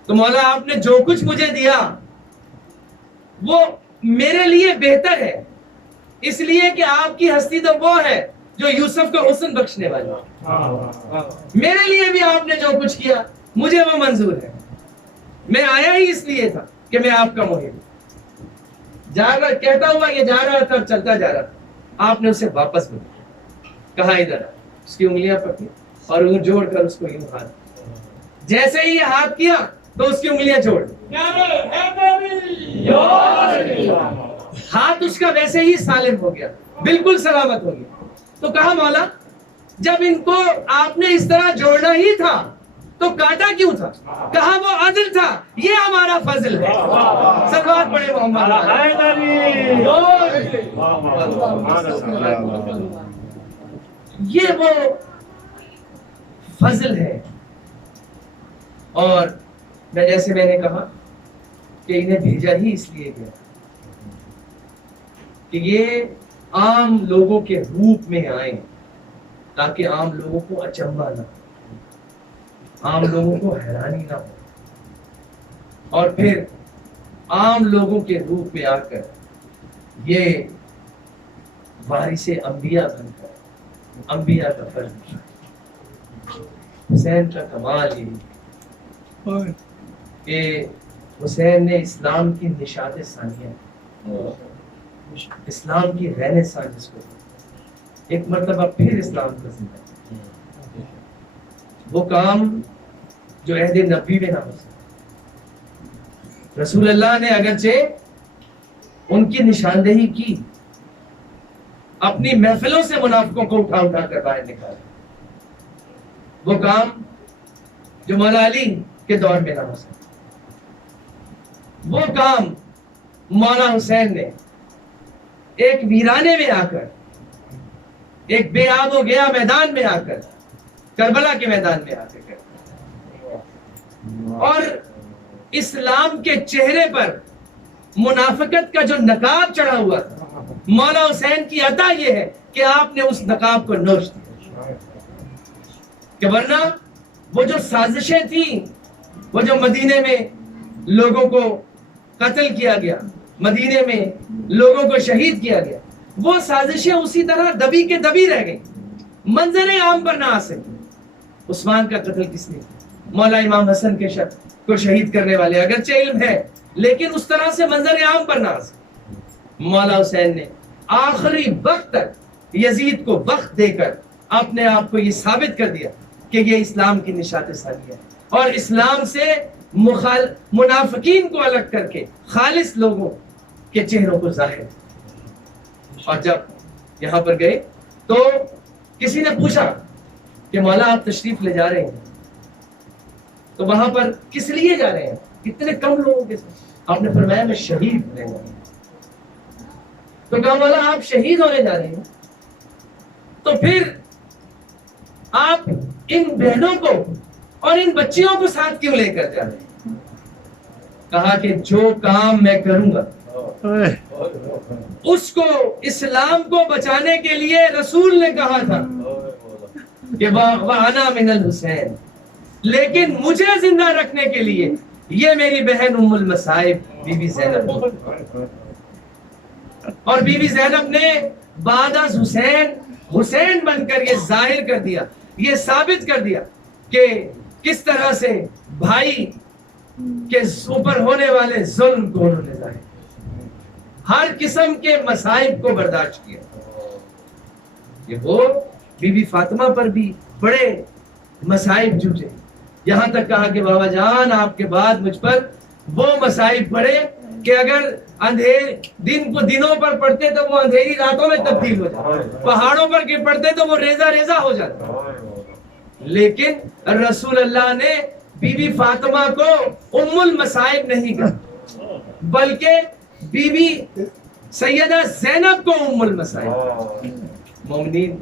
تو مولا آپ نے جو کچھ مجھے دیا وہ میرے لیے بہتر ہے، اس لیے کہ آپ کی ہستی تو وہ ہے جو یوسف کو حسن بخشنے والی. میرے لیے بھی آپ نے جو کچھ کیا مجھے وہ منظور ہے. میں آیا ہی اس لیے تھا کہ میں آپ کا محب ہوں. کہتا ہوا یہ جا رہا تھا، چلتا جا رہا تھا. آپ نے اسے واپس بلایا، کہا ادھر. اس کی انگلیاں پکڑی اور انہیں جوڑ کر اس کو یوں ہاتھ. جیسے ہی یہ ہاتھ کیا تو اس کی انگلیاں جوڑ دی. ہاتھ اس کا ویسے ہی سالم ہو گیا، بالکل سلامت ہو گیا. تو کہا مولا جب ان کو آپ نے اس طرح جوڑنا ہی تھا تو کاٹا کیوں تھا؟ کہا وہ عدل تھا، یہ ہمارا فضل ہے. صلوات پڑھے محمد. یہ وہ فضل ہے. اور جیسے میں نے کہا کہ انہیں بھیجا ہی اس لیے گیا کہ یہ عام لوگوں کے روپ میں آئیں تاکہ عام لوگوں کو اچنبھا نہ ہو، عام لوگوں کو حیرانی نہ ہو، اور پھر عام لوگوں کے روپ میں آ کر یہ وارث انبیاء بن کر انبیاء کا فرض نبھائے. حسین کا کمال یہ کہ حسین نے اسلام کی نشاط ثانیہ، اسلام کی رینیسانس جس کو ایک مرتبہ پھر اسلام کا زندہ، وہ کام جو عہد نبی میں نہ ہو سکتا. رسول اللہ نے اگرچہ ان کی نشاندہی کی، اپنی محفلوں سے منافقوں کو اٹھا اٹھا کر باہر نکالا، وہ کام جو مولا علی کے دور میں نہ ہو سکتا. وہ کام مولا حسین نے ایک ویرانے میں آ کر، ایک بے آب و گیا میدان میں آ کر، کربلا کے میدان میں آ کر، اور اسلام کے چہرے پر منافقت کا جو نقاب چڑھا ہوا تھا، مولا حسین کی عطا یہ ہے کہ آپ نے اس نقاب کو نوش دیا. کہ ورنہ وہ جو سازشیں تھیں، وہ جو مدینے میں لوگوں کو قتل کیا گیا، مدینے میں لوگوں کو شہید کیا گیا، وہ سازشیں اسی طرح دبی کے دبی رہ گئیں، منظر عام پر نہ آ سکی. عثمان کا قتل کس نے؟ مولا امام حسن کے کو شہید کرنے والے، اگرچہ علم ہے لیکن اس طرح سے منظر عام پر نہ آ سکی. مولا حسین نے آخری وقت تک یزید کو وقت دے کر اپنے آپ کو یہ ثابت کر دیا کہ یہ اسلام کی نشاط ثانیہ ہے، اور اسلام سے منافقین کو الگ کر کے خالص لوگوں کے چہروں کو ظاہر. اور جب یہاں پر گئے تو کسی نے پوچھا کہ مولا آپ تشریف لے جا رہے ہیں تو وہاں پر کس لیے جا رہے ہیں؟ اتنے کم لوگوں کے ساتھ؟ آپ نے فرمایا میں شہید ہونے جا رہا ہوں. تو کہا مولا آپ شہید ہونے جا رہے ہیں تو پھر آپ ان بہنوں کو اور ان بچیوں کو ساتھ کیوں لے کر جا رہے ہیں؟ کہا کہ جو کام میں کروں گا اس کو اسلام کو بچانے کے لیے رسول نے کہا تھا کہ وَأَنَا مِنَ الْحُسَيْنِ، لیکن مجھے زندہ رکھنے کے لیے یہ میری بہن ام المصائب بی بی زینب، اور بی بی زینب نے بعد از حسین بن کر یہ ظاہر کر دیا، یہ ثابت کر دیا کہ کس طرح سے بھائی کے اوپر ہونے والے ظلم کو انہوں نے ظاہر، ہر قسم کے مصائب کو برداشت کیا. یہ وہ بی بی فاطمہ پر بھی بڑے مصائب جھوٹے، یہاں تک کہا کہ بابا جان آپ کے بعد مجھ پر وہ مصائب پڑے کہ اگر دن کو دنوں پر پڑتے تو وہ اندھیری راتوں میں تبدیل ہو جاتے، پہاڑوں پر گر پڑتے تو وہ ریزہ ریزہ ہو جاتے. لیکن رسول اللہ نے بی بی فاطمہ کو ام المصائب نہیں کہا بلکہ بی بی سیدہ زینب کو ام المصائب. مومنین،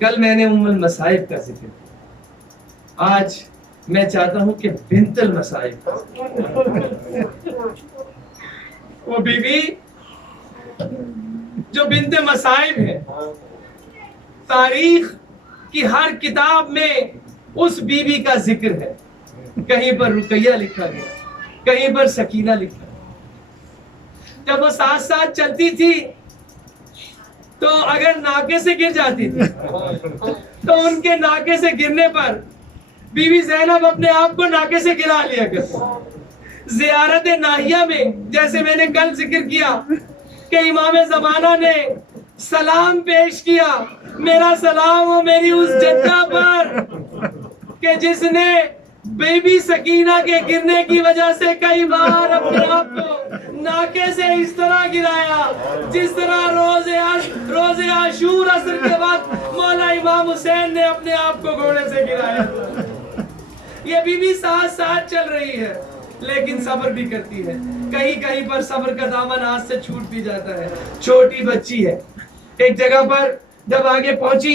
کل میں نے ام المصائب کا ذکر کیا، آج میں چاہتا ہوں کہ بنت المصائب، وہ بی بی جو بنت مصائب ہے، تاریخ کی ہر کتاب میں اس بی بی کا ذکر ہے. کہیں پر رقیہ لکھا گیا، کہیں پر سکینہ لکھا گیا. جب وہ ساتھ ساتھ چلتی تھی تو اگر ناکے سے گر جاتی تھی تو ان کے ناکے سے گرنے پر بی بی زینب اپنے آپ کو ناکے سے گرا لیا کرتی. زیارت ناہیہ میں جیسے میں نے کل ذکر کیا کہ امام زمانہ نے سلام پیش کیا، میرا سلام ہو میری اس جدہ پر کہ جس نے بی بی سکینہ کے گرنے کی وجہ سے کئی بار اپنے آپ کو ناکے سے اس طرح گرایا جس طرح روز عاشور عصر کے وقت مولا امام حسین نے اپنے آپ کو گھوڑے سے گرایا. یہ بی بی ساتھ ساتھ چل رہی ہے لیکن صبر بھی کرتی ہے. کہیں کہیں پر صبر کا دامن ہاتھ سے چھوٹ بھی جاتا ہے. چھوٹی بچی ہے، ایک جگہ پر جب آگے پہنچی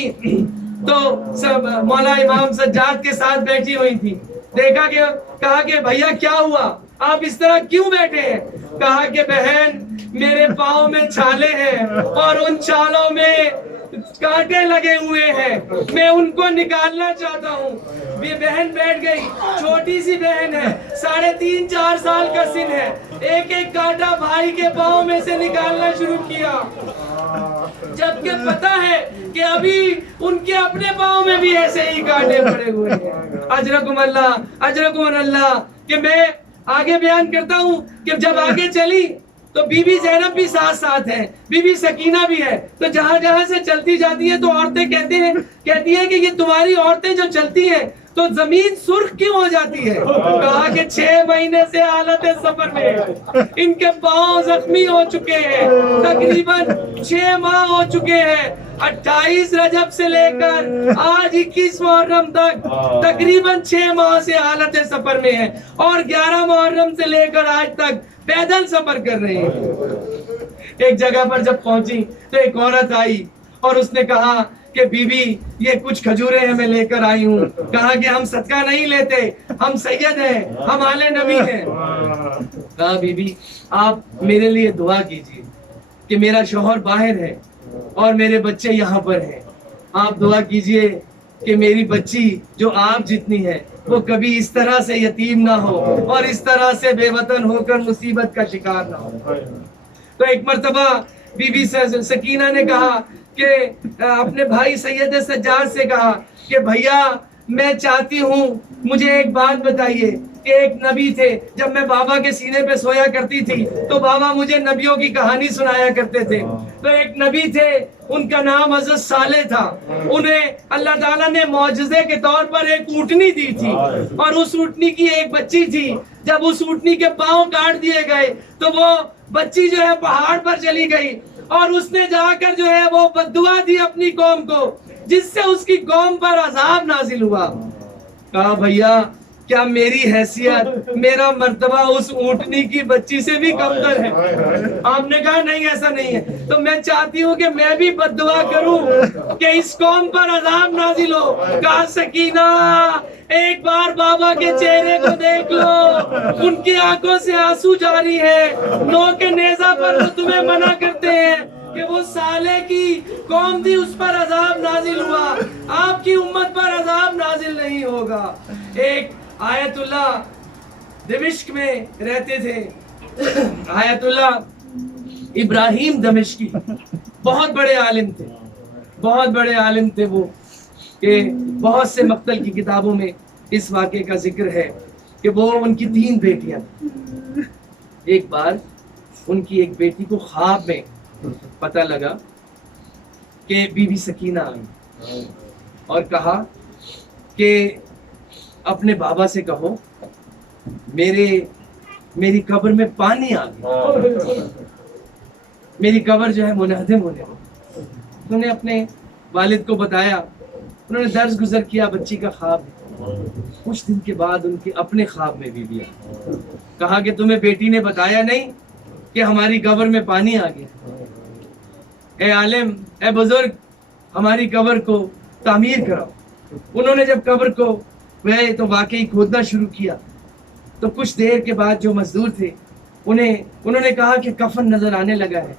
تو سب مولا امام سجاد کے ساتھ بیٹھی ہوئی تھی. دیکھا کہ کہا کہ بھیا کیا ہوا، آپ اس طرح کیوں بیٹھے ہیں؟ کہا کہ بہن میرے پاؤں میں چھالے ہیں اور ان چھالوں میں کانٹے لگے ہوئے ہیں، میں ان کو نکالنا چاہتا ہوں. یہ بہن بیٹھ گئی، چھوٹی سی بہن ہے، 3.5-4 سال کا سن ہے. ایک ایک کانٹا بھائی کے پاؤں میں سے نکالنا شروع کیا، جبکہ پتا ہے کہ ابھی ان کے اپنے پاؤں میں بھی ایسے ہی کانٹے پڑے ہوئے ہیں. اجرکم اللہ. کہ میں آگے بیان کرتا ہوں کہ جب آگے چلی تو بی بی زینب بھی ساتھ ساتھ ہے، بی بی سکینہ بھی ہے. تو جہاں جہاں سے چلتی جاتی ہے تو عورتیں کہتی ہیں کہ یہ تمہاری عورتیں جو چلتی ہیں تو زمین سرخ کیوں ہو جاتی ہے؟ کہا کہ 6 مہینے سے حالت سفر میں ان کے پاؤں زخمی ہو چکے ہیں، تقریباً 6 ماہ ہو چکے ہیں. 28 رجب سے لے کر آج 21 محرم تک تقریباً 6 ماہ سے حالت سفر میں ہیں اور 11 محرم سے لے کر آج تک پیدل سفر کر رہے ہیں. ایک جگہ پر جب پہنچی تو ایک عورت آئی اور اس نے کہا کہ بی بی یہ کچھ کھجوریں میں لے کر آئی ہوں. کہا کہ ہم صدقہ نہیں لیتے، ہم سید ہیں، ہم آل نبی ہیں. کہا بی بی آپ میرے لیے دعا کیجیے کہ میرا شوہر باہر ہے اور میرے بچے یہاں پر ہیں. آپ دعا کیجیے کہ میری بچی جو آپ جتنی ہے وہ کبھی اس طرح سے یتیم نہ ہو اور اس طرح سے بے وطن ہو کر مصیبت کا شکار نہ ہو. تو ایک مرتبہ بی بی سکینہ نے کہا کہ اپنے بھائی سید سجاد سے کہا کہ بھیا میں چاہتی ہوں مجھے ایک بات بتائیے کہ ایک نبی تھے، جب میں بابا کے سینے پہ سویا کرتی تھی تو بابا مجھے نبیوں کی کہانی سنایا کرتے تھے. تو ایک نبی تھے، ان کا نام حضرت صالح تھا. انہیں اللہ تعالیٰ نے معجزے کے طور پر ایک اونٹنی دی تھی اور اس اونٹنی کی ایک بچی تھی. جب اس اونٹنی کے پاؤں کاٹ دیے گئے تو وہ بچی جو ہے پہاڑ پر چلی گئی اور اس نے جا کر جو ہے وہ بد دعا دی اپنی قوم کو جس سے اس کی قوم پر عذاب نازل ہوا. کہا بھیا کیا میری حیثیت میرا مرتبہ اس اونٹنی کی بچی سے بھی کم تر ہے؟ آپ نے کہا نہیں ایسا نہیں ہے. تو میں چاہتی ہوں کہ میں بھی بد دعا کروں کہ اس قوم پر عذاب نازل ہو. کہا سکینہ ایک بار بابا کے چہرے کو دیکھ لو, ان کی آنکھوں سے آنسو جاری ہے. نوک نیزہ پر وہ تمہیں منع کرتے ہیں کہ وہ سالے کی قوم تھی, اس پر عذاب نازل ہوا, آپ کی امت پر عذاب نازل نہیں ہوگا. ایک آیت اللہ دمشق میں رہتے تھے, آیت اللہ ابراہیم دمشقی, بہت بڑے عالم تھے, بہت بڑے عالم تھے وہ, کہ بہت سے مقتل کی کتابوں میں اس واقعے کا ذکر ہے کہ وہ ان کی 3 بیٹیاں. ایک بار ان کی ایک بیٹی کو خواب میں پتہ لگا کہ بی بی سکینہ آئی اور کہا کہ اپنے بابا سے کہو میری قبر میں پانی آ گیا, میری قبر جو ہے منہدم ہونے والی. انہوں نے اپنے والد کو بتایا, انہوں نے درس گزر کیا بچی کا خواب. کچھ دن کے بعد ان کے اپنے خواب میں بھی دیا, کہا کہ تمہیں بیٹی نے بتایا نہیں کہ ہماری قبر میں پانی آ گیا؟ اے عالم, اے بزرگ, ہماری قبر کو تعمیر کراؤ. انہوں نے جب قبر کو گئے تو واقعی کھودنا شروع کیا, تو کچھ دیر کے بعد جو مزدور تھے انہوں نے کہا کہ کفن نظر آنے لگا ہے.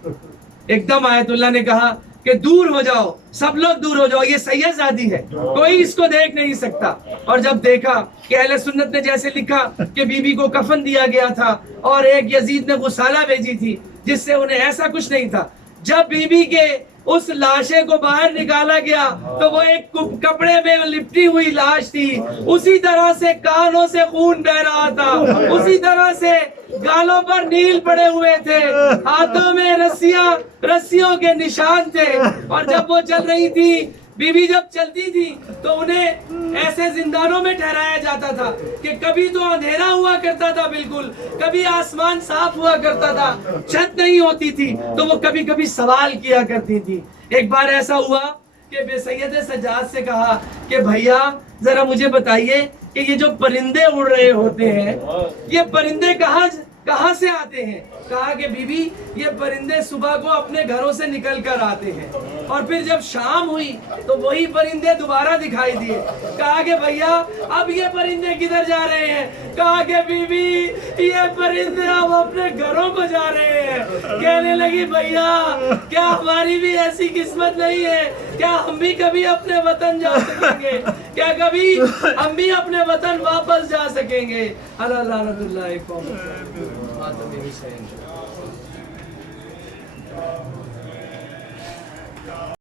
ایک دم آیت اللہ نے کہا کہ دور ہو جاؤ, سب لوگ دور ہو جاؤ, یہ سید زادی ہے, کوئی اس کو دیکھ نہیں سکتا. اور جب دیکھا کہ اہل سنت نے جیسے لکھا کہ بی بی کو کفن دیا گیا تھا اور ایک یزید نے غسالہ بھیجی تھی جس سے انہیں ایسا کچھ نہیں تھا, جب بی بی کے اس لاشے کو باہر نکالا گیا تو وہ ایک کپڑے میں لپٹی ہوئی لاش تھی. اسی طرح سے کانوں سے خون بہ رہا تھا, اسی طرح سے گالوں پر نیل پڑے ہوئے تھے, ہاتھوں میں رسیوں کے نشان تھے. اور جب وہ چل رہی تھی, بی بی جب چلتی تھی تو انہیں ایسے زندانوں میں ٹھہرایا جاتا تھا کہ کبھی تو اندھیرا ہوا کرتا تھا بالکل, کبھی آسمان صاف ہوا کرتا تھا, چھت نہیں ہوتی تھی, تو وہ کبھی کبھی سوال کیا کرتی تھی. ایک بار ایسا ہوا کہ بے سید سجاد سے کہا کہ بھیا ذرا مجھے بتائیے کہ یہ جو پرندے اڑ رہے ہوتے ہیں یہ پرندے کہاں سے آتے ہیں؟ کہا کہ بی بی یہ پرندے صبح کو اپنے گھروں سے نکل کر آتے ہیں اور پھر جب شام ہوئی تو وہی پرندے دوبارہ دکھائی دیے. کہا کہ بھیا اب یہ پرندے کدھر جا رہے ہیں؟ کہا کہ بی بی یہ پرندے اب اپنے گھروں کو جا رہے ہیں. کہنے لگی بھیا کیا ہماری بھی ایسی قسمت نہیں ہے؟ کیا ہم بھی کبھی اپنے وطن جا سکیں گے؟ کیا کبھی ہم بھی اپنے وطن واپس جا سکیں گے؟ اللہ لعنت اللہ قوم آدمی حسین.